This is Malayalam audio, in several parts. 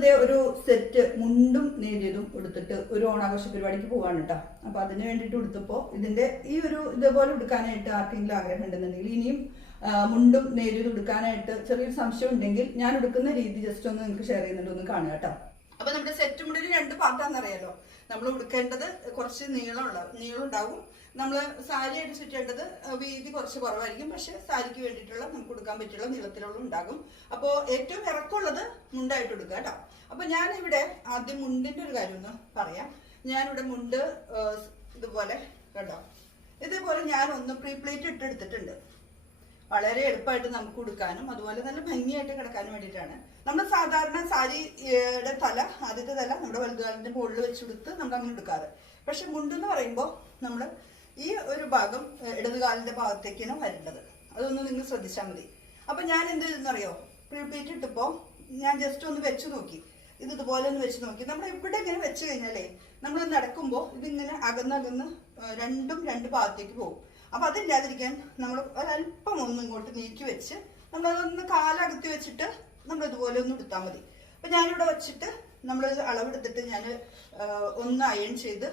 ഇതേ ഒരു സെറ്റ് മുണ്ടും നേരിയതും എടുത്തിട്ട് ഒരു ഓണാഘോഷ പരിപാടിക്ക് പോവാണ് കേട്ടോ. അപ്പൊ അതിന് വേണ്ടിയിട്ട് എടുത്തപ്പോ ഇതിന്റെ ഈ ഒരു ഇതേപോലെ എടുക്കാനായിട്ട് ആർക്കെങ്കിലും ആഗ്രഹം ഉണ്ടെന്നുണ്ടെങ്കിൽ ഇനിയും മുണ്ടും നേരിയതും എടുക്കാനായിട്ട് ചെറിയൊരു സംശയം ഉണ്ടെങ്കിൽ ഞാൻ എടുക്കുന്ന രീതി ജസ്റ്റ് ഒന്ന് നിങ്ങൾക്ക് ഷെയർ ചെയ്യുന്നുണ്ട്, ഒന്ന് കാണുക കേട്ടോ. അപ്പൊ നമ്മുടെ സെറ്റ് മുണ്ടിന് 2 പാർട്ടാണെന്നറിയാലോ. നമ്മൾ ഉടുക്കേണ്ടത് കുറച്ച് നീളം ഉണ്ടാവും. നമ്മൾ സാരി ആയിട്ട് ചുറ്റേണ്ടത് വീതി കുറച്ച് കുറവായിരിക്കും, പക്ഷെ സാരിക്ക് വേണ്ടിയിട്ടുള്ള നമുക്ക് കൊടുക്കാൻ പറ്റുള്ള നീളത്തിലുള്ള ഉണ്ടാകും. അപ്പോൾ ഏറ്റവും ഇറക്കമുള്ളത് മുണ്ടായിട്ട് എടുക്കുക കേട്ടോ. അപ്പൊ ഞാനിവിടെ ആദ്യം മുണ്ടിന്റെ ഒരു കാര്യം ഒന്ന് പറയാം. ഞാനിവിടെ മുണ്ട് ഇതുപോലെ കേട്ടോ, ഇതേപോലെ ഞാൻ ഒന്ന് പ്രീ പ്ലേറ്റ് ഇട്ടെടുത്തിട്ടുണ്ട്. വളരെ എളുപ്പമായിട്ട് നമുക്ക് കൊടുക്കാനും അതുപോലെ നല്ല ഭംഗിയായിട്ട് കിടക്കാനും വേണ്ടിയിട്ടാണ്. നമ്മൾ സാധാരണ സാരിയുടെ ആദ്യത്തെ തല നമ്മുടെ വലുതുകാലിന്റെ മുകളിൽ വെച്ചെടുത്ത് നമ്മൾ അങ്ങനെ എടുക്കാറ്. പക്ഷെ മുണ്ടെന്ന് പറയുമ്പോൾ നമ്മൾ ഈ ഒരു ഭാഗം ഇടതുകാലിന്റെ ഭാഗത്തേക്കാണ് വരേണ്ടത്. അതൊന്ന് നിങ്ങൾ ശ്രദ്ധിച്ചാൽ മതി. അപ്പൊ ഞാൻ എന്ത് ചെയ്തെന്നറിയോ, പ്രീപ്ലേറ്റ് ഇട്ടപ്പോ ഞാൻ ജസ്റ്റ് ഒന്ന് വെച്ച് നോക്കി. ഇതുപോലെ ഒന്ന് വെച്ച് നോക്കി. നമ്മൾ ഇവിടെ ഇങ്ങനെ വെച്ച് കഴിഞ്ഞാലേ നമ്മൾ നടക്കുമ്പോൾ ഇതിങ്ങനെ അകന്നകന്ന് രണ്ടും 2 ഭാഗത്തേക്ക് പോകും. അപ്പൊ അതില്ലാതിരിക്കാൻ നമ്മൾ ഒരല്പം ഒന്ന് ഇങ്ങോട്ട് നീക്കി വെച്ച് നമ്മളതൊന്ന് കാലകത്തി വെച്ചിട്ട് നമ്മൾ ഇതുപോലെ ഒന്ന് എടുത്താൽ മതി. അപ്പൊ ഞാനിവിടെ വെച്ചിട്ട് നമ്മൾ അളവെടുത്തിട്ട് ഞാൻ ഒന്ന് അയൺ ചെയ്ത്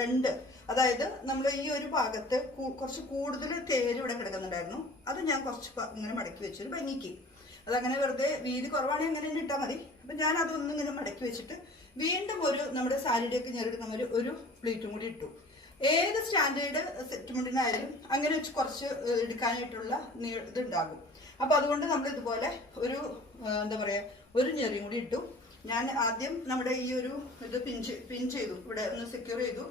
2, അതായത് നമ്മൾ ഈ ഒരു ഭാഗത്ത് കുറച്ച് കൂടുതൽ തേര് ഇവിടെ കിടക്കുന്നുണ്ടായിരുന്നു. അത് ഞാൻ കുറച്ച് ഇങ്ങനെ മടക്കി വെച്ചൊരു ഭംഗിക്ക്. അതങ്ങനെ വെറുതെ വീതി കുറവാണെങ്കിൽ അങ്ങനെ ഇട്ടാൽ മതി. അപ്പൊ ഞാൻ അതൊന്നും ഇങ്ങനെ മടക്കി വെച്ചിട്ട് വീണ്ടും നമ്മുടെ സാരിയുടെയൊക്കെ ഞെരുടുന്ന ഒരു പ്ലീറ്റും കൂടി ഇട്ടു. ഏത് സ്റ്റാൻഡേർഡ് സെറ്റ് മുണ്ടിനായാലും അങ്ങനെ വെച്ച് കുറച്ച് എടുക്കാനായിട്ടുള്ള ഇതുണ്ടാകും. അപ്പൊ അതുകൊണ്ട് നമ്മൾ ഇതുപോലെ ഒരു എന്താ പറയാ ഒരു ഞെറിയും കൂടി ഇട്ടു. ഞാൻ ആദ്യം നമ്മുടെ ഈ ഒരു ഇത് പിൻ ചെയ്തു, ഇവിടെ ഒന്ന് സെക്യൂർ ചെയ്തു.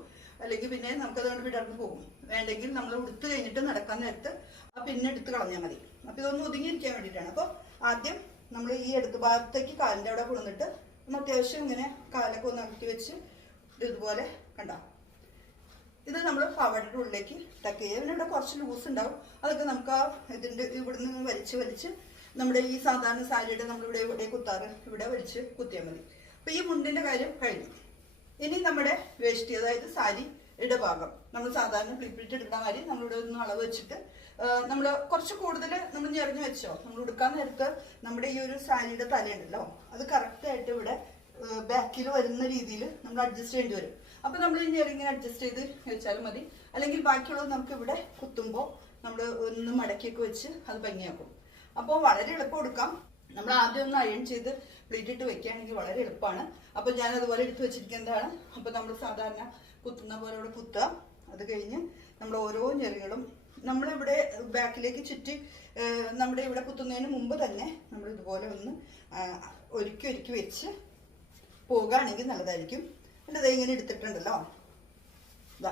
അല്ലെങ്കിൽ പിന്നെ നമുക്കതുകൊണ്ട് വിടർന്ന് പോകും. വേണ്ടെങ്കിൽ നമ്മൾ ഉടുത്ത് കഴിഞ്ഞിട്ട് നടക്കാൻ നേരത്ത് ആ പിന്നെടുത്ത് കളഞ്ഞാൽ മതി. അപ്പൊ ഇതൊന്ന് ഒതുങ്ങിയിരിക്കാൻ വേണ്ടിയിട്ടാണ്. അപ്പൊ ആദ്യം നമ്മൾ ഈ അടുത്ത ഭാഗത്തേക്ക് കാലിന്റെ അവിടെ കൊണ്ടുവന്നിട്ട് ഒന്ന് അത്യാവശ്യം ഇങ്ങനെ കാലൊക്കെ ഒന്ന് അകറ്റി വെച്ച് ഇതുപോലെ കണ്ടോ. ഇത് നമ്മൾ പാവാടയുടെ ഉള്ളിലേക്ക് ടക്ക് ചെയ്യുക. പിന്നെ ഇവിടെ കുറച്ച് ലൂസ് ഉണ്ടാവും. അതൊക്കെ നമുക്ക് ആ ഇതിന്റെ ഇവിടുന്ന് വലിച്ച് നമ്മുടെ ഈ സാധാരണ സാരിയുടെ നമ്മളിവിടെ ഇവിടെ കുത്താറ്, ഇവിടെ വലിച്ച് കുത്തിയാൽ മതി. അപ്പൊ ഈ മുണ്ടിന്റെ കാര്യം കഴിഞ്ഞു. ഇനി നമ്മുടെ വേഷ്ടി, അതായത് സാരിയുടെ ഭാഗം നമ്മൾ സാധാരണ പ്ലിപ്പിട്ട് എടുക്കുന്ന മാതിരി നമ്മളിവിടെ ഒന്ന് അളവ് വെച്ചിട്ട് നമ്മൾ കുറച്ച് കൂടുതൽ നമ്മൾ ഞെറിഞ്ഞു വെച്ചോ. നമ്മൾ എടുക്കാൻ നേരത്ത് നമ്മുടെ ഈ ഒരു സാരിയുടെ തലയുണ്ടല്ലോ, അത് കറക്റ്റായിട്ട് ഇവിടെ ബാക്കിൽ വരുന്ന രീതിയിൽ നമ്മൾ അഡ്ജസ്റ്റ് ചെയ്യേണ്ടി വരും. അപ്പൊ നമ്മൾ ഈ ഞെറിങ്ങനെ അഡ്ജസ്റ്റ് ചെയ്ത് വെച്ചാലും മതി. അല്ലെങ്കിൽ ബാക്കിയുള്ളത് നമുക്ക് ഇവിടെ കുത്തുമ്പോൾ നമ്മൾ ഒന്ന് മടക്കിയൊക്കെ വെച്ച് അത് ഭംഗിയാക്കും. അപ്പോൾ വളരെ എളുപ്പം എടുക്കാം. നമ്മൾ ആദ്യം ഒന്ന് അയൺ ചെയ്ത് പ്ലീറ്റ് ഇട്ട് വെക്കുകയാണെങ്കിൽ വളരെ എളുപ്പമാണ്. അപ്പൊ ഞാൻ അതുപോലെ എടുത്ത് വെച്ചിരിക്കുന്നതാണ്. അപ്പൊ നമ്മൾ സാധാരണ കുത്തുന്ന പോലെ ഇവിടെ കുത്തുക. അത് കഴിഞ്ഞ് നമ്മൾ ഓരോ ഞെറികളും നമ്മളിവിടെ ബാക്കിലേക്ക് ചുറ്റി നമ്മുടെ ഇവിടെ കുത്തുന്നതിന് മുമ്പ് തന്നെ നമ്മൾ ഇതുപോലെ ഒന്ന് ഒരുക്കി വെച്ച് പോകുകയാണെങ്കിൽ നല്ലതായിരിക്കും. എന്നിട്ട് ഇങ്ങനെ എടുത്തിട്ടുണ്ടല്ലോ, ഇതാ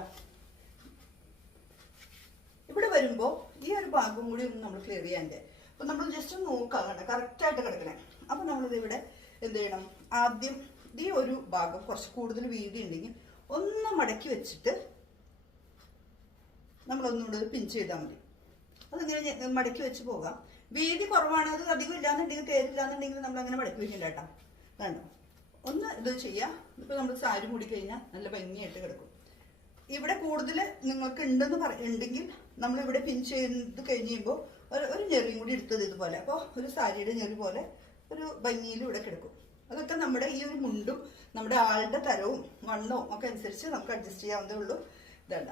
ഇവിടെ വരുമ്പോ ഈ ഒരു ഭാഗം കൂടി ഒന്ന് നമ്മൾ ക്ലിയർ ചെയ്യാൻ്റെ. അപ്പൊ നമ്മൾ ജസ്റ്റ് നോക്കാം കറക്റ്റായിട്ട് കിടക്കണേ. അപ്പൊ നമ്മളിത് ഇവിടെ എന്ത് ചെയ്യണം, ആദ്യം ഈ ഒരു ഭാഗം കുറച്ച് കൂടുതൽ വീതി ഉണ്ടെങ്കിൽ ഒന്ന് മടക്കി വെച്ചിട്ട് നമ്മളൊന്നുകൂടെ പിൻ ചെയ്താൽ മതി. അതിങ്ങനെ മടക്കി വെച്ച് പോകാം. വീതി കുറവാണ്, അത് അധികം ഇല്ലാന്നുണ്ടെങ്കിൽ തേരില്ലാന്നുണ്ടെങ്കിൽ നമ്മൾ അങ്ങനെ മടക്കി വെക്കണ്ട കേട്ടോ. കണ്ടോ, ഒന്ന് ഇത് ചെയ്യാം. ഇപ്പൊ നമ്മൾ സാരി മൂടി കഴിഞ്ഞാൽ നല്ല ഭംഗിയായിട്ട് കിടക്കും. ഇവിടെ കൂടുതൽ നിങ്ങൾക്ക് ഉണ്ടെങ്കിൽ നമ്മളിവിടെ പിൻ ചെയ്ത് കഴിഞ്ഞ് കഴിയുമ്പോൾ ഒരു ഞെറിയും കൂടി എടുത്തത് ഇതുപോലെ. അപ്പോൾ ഒരു സാരിയുടെ ഞെറി പോലെ ഒരു ഭംഗിയിൽ ഇവിടെ കിടക്കും. അതൊക്കെ നമ്മുടെ ഈ ഒരു മുണ്ടും നമ്മുടെ ആളുടെ തരവും വണ്ണവും ഒക്കെ അനുസരിച്ച് നമുക്ക് അഡ്ജസ്റ്റ് ചെയ്യാവുന്നതേ ഉള്ളൂ. ഇതണ്ട.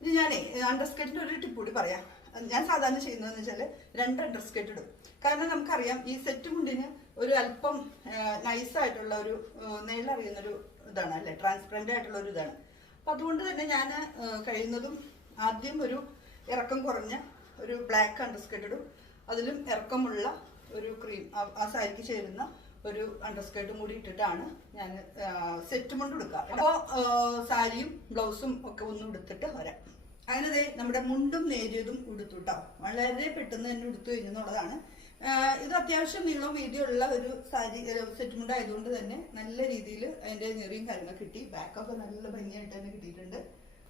ഇനി ഞാനേ അണ്ടർസ്കേർട്ടിന്റെ ഒരു ടിപ്പ് കൂടി പറയാം. ഞാൻ സാധാരണ ചെയ്യുന്നതെന്ന് വെച്ചാൽ 2 അണ്ടർസ്കേർട്ട് ഇടും. കാരണം നമുക്കറിയാം ഈ സെറ്റ് മുണ്ടിന് ഒരു അല്പം നൈസായിട്ടുള്ള ഒരു നെയിലറിയുന്നൊരു ഇതാണ് അല്ലെ, ട്രാൻസ്പെറന്റ് ആയിട്ടുള്ള ഒരു ഇതാണ്. അപ്പൊ അതുകൊണ്ട് തന്നെ ഞാൻ കഴിയുന്നതും ആദ്യം ഒരു ഇറക്കം കുറഞ്ഞ ഒരു ബ്ലാക്ക് അണ്ടർസ്കേർട്ട് ഇടും. അതിലും ഇറക്കമുള്ള ഒരു ക്രീം ആ സാരിക്ക് ചേരുന്ന ഒരു അണ്ടർസ്കേർട്ടും കൂടി ഇട്ടിട്ടാണ് ഞാൻ സെറ്റ് മുണ്ട് എടുക്കുക. അപ്പോൾ സാരിയും ബ്ലൗസും ഒക്കെ ഒന്നും എടുത്തിട്ട് വരാം. അങ്ങനെ നമ്മുടെ മുണ്ടും നേരിയതും ഉടുത്തുട്ടോ. വളരെ പെട്ടെന്ന് തന്നെ ഉടുത്തു കഴിഞ്ഞെന്നുള്ളതാണ്. ഇത് അത്യാവശ്യം നീളവും വീതിയുള്ള ഒരു സാരി സെറ്റ് മുണ്ട് ആയതുകൊണ്ട് തന്നെ നല്ല രീതിയിൽ അതിന്റെ ഞെറിയും കാര്യങ്ങളൊക്കെ കിട്ടി. ബാക്കൊക്കെ നല്ല ഭംഗിയായിട്ട് തന്നെ കിട്ടിയിട്ടുണ്ട്.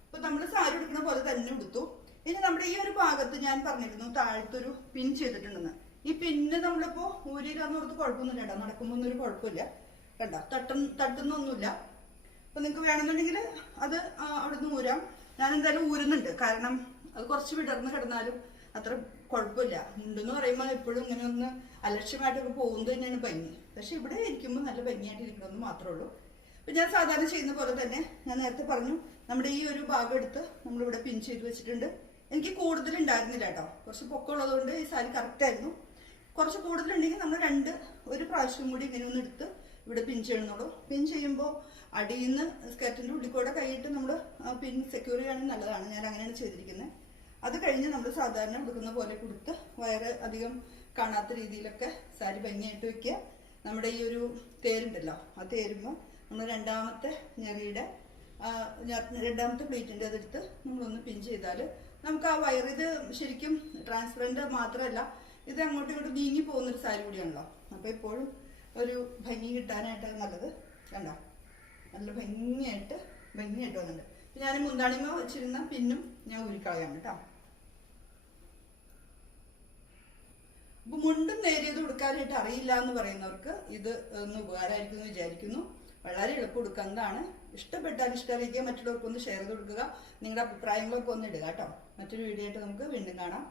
അപ്പൊ നമ്മൾ സാരി എടുക്കുന്ന പോലെ തന്നെ ഉടുത്തു. ഇനി നമ്മുടെ ഈ ഒരു ഭാഗത്ത് ഞാൻ പറഞ്ഞിരുന്നു താഴത്തൊരു പിൻ ചെയ്തിട്ടുണ്ടെന്ന്. ഈ പിന്ന് നമ്മളിപ്പോ ഊരിയിലാന്ന് ഓർത്ത് കുഴപ്പമൊന്നുമില്ല കേട്ടോ. നടക്കുമ്പോ ഒന്നും ഒരു കുഴപ്പമില്ല കേട്ടോ, തട്ടുന്നൊന്നുമില്ല. അപ്പൊ നിങ്ങൾക്ക് വേണമെന്നുണ്ടെങ്കിൽ അത് അവിടുന്ന് ഊരാം. ഞാൻ എന്തായാലും ഊരുന്നുണ്ട്, കാരണം അത് കുറച്ച് വിടർന്ന് കിടന്നാലും അത്ര കുഴപ്പമില്ല. മുണ്ടെന്ന് പറയുമ്പോൾ എപ്പോഴും ഇങ്ങനെ ഒന്ന് അലക്ഷ്യമായിട്ടൊക്കെ പോകുന്നത് തന്നെയാണ് ഭംഗി. പക്ഷെ ഇവിടെ ഇരിക്കുമ്പോൾ നല്ല ഭംഗിയായിട്ട് ഇരിക്കണമെന്ന് മാത്രമേ ഉള്ളൂ. അപ്പം ഞാൻ സാധാരണ ചെയ്യുന്ന പോലെ തന്നെ ഞാൻ നേരത്തെ പറഞ്ഞു, നമ്മുടെ ഈ ഒരു ഭാഗം എടുത്ത് നമ്മളിവിടെ പിൻ ചെയ്ത് വെച്ചിട്ടുണ്ട്. എനിക്ക് കൂടുതൽ ഉണ്ടായിരുന്നില്ല കേട്ടോ, കുറച്ച് പൊക്കമുള്ളതുകൊണ്ട് ഈ സാരി കറക്റ്റായിരുന്നു. കുറച്ച് കൂടുതലുണ്ടെങ്കിൽ നമ്മൾ ഒരു പ്രാവശ്യം കൂടി ഇങ്ങനെ ഒന്ന് എടുത്ത് ഇവിടെ പിൻ ചെയ്യണമെന്നുള്ളൂ. പിൻ ചെയ്യുമ്പോൾ അടിയിൽ നിന്ന് സ്കർട്ടിൻ്റെ ഉള്ളിൽ കൂടെ കൈയിട്ട് നമ്മൾ പിൻ സെക്യൂർ ചെയ്യുകയാണെങ്കിൽ നല്ലതാണ്. ഞാൻ അങ്ങനെയാണ് ചെയ്തിരിക്കുന്നത്. അത് കഴിഞ്ഞ് നമ്മൾ സാധാരണ കൊടുക്കുന്ന പോലെ കൊടുത്ത് വയറ് അധികം കാണാത്ത രീതിയിലൊക്കെ സാരി ഭംഗിയായിട്ട് വെക്കുക. നമ്മുടെ ഈ ഒരു തേരുണ്ടല്ലോ, ആ തേരുമ്പോൾ നമ്മൾ രണ്ടാമത്തെ ഞെറിയുടെ രണ്ടാമത്തെ പ്ലേറ്റിൻ്റെ അതെടുത്ത് നമ്മളൊന്ന് പിൻ ചെയ്താൽ നമുക്ക് ആ വയറ്, ഇത് ശരിക്കും ട്രാൻസ്പെറൻറ്റ് മാത്രമല്ല, ഇത് അങ്ങോട്ടും ഇങ്ങോട്ടും നീങ്ങി പോകുന്നൊരു സാരി കൂടിയാണല്ലോ. അപ്പോൾ എപ്പോഴും ഒരു ഭംഗി കിട്ടാനായിട്ട് നല്ലത്. കണ്ടോ, നല്ല ഭംഗിയായിട്ട് വന്നിട്ടുണ്ട്. ഞാൻ മുന്താണിമ വെച്ചിരുന്ന പിന്നും ഞാൻ ഊരിക്കളയാണ് കേട്ടോ. അപ്പൊ മുണ്ടും നേരിയത് കൊടുക്കാനായിട്ട് അറിയില്ല എന്ന് പറയുന്നവർക്ക് ഇത് ഒന്ന് ഉപകാരമായിരിക്കും എന്ന് വിചാരിക്കുന്നു. വളരെ എളുപ്പം കൊടുക്കുന്നതാണ്. ഇഷ്ടപ്പെട്ടാൽ ഇഷ്ടമറിയിക്കുക, മറ്റുള്ളവർക്കൊന്ന് ഷെയർ ചെയ്ത് കൊടുക്കുക. നിങ്ങളുടെ അഭിപ്രായങ്ങളൊക്കെ ഒന്ന് ഇടുക കേട്ടോ. മറ്റൊരു വീഡിയോ ആയിട്ട് നമുക്ക് വീണ്ടും കാണാം.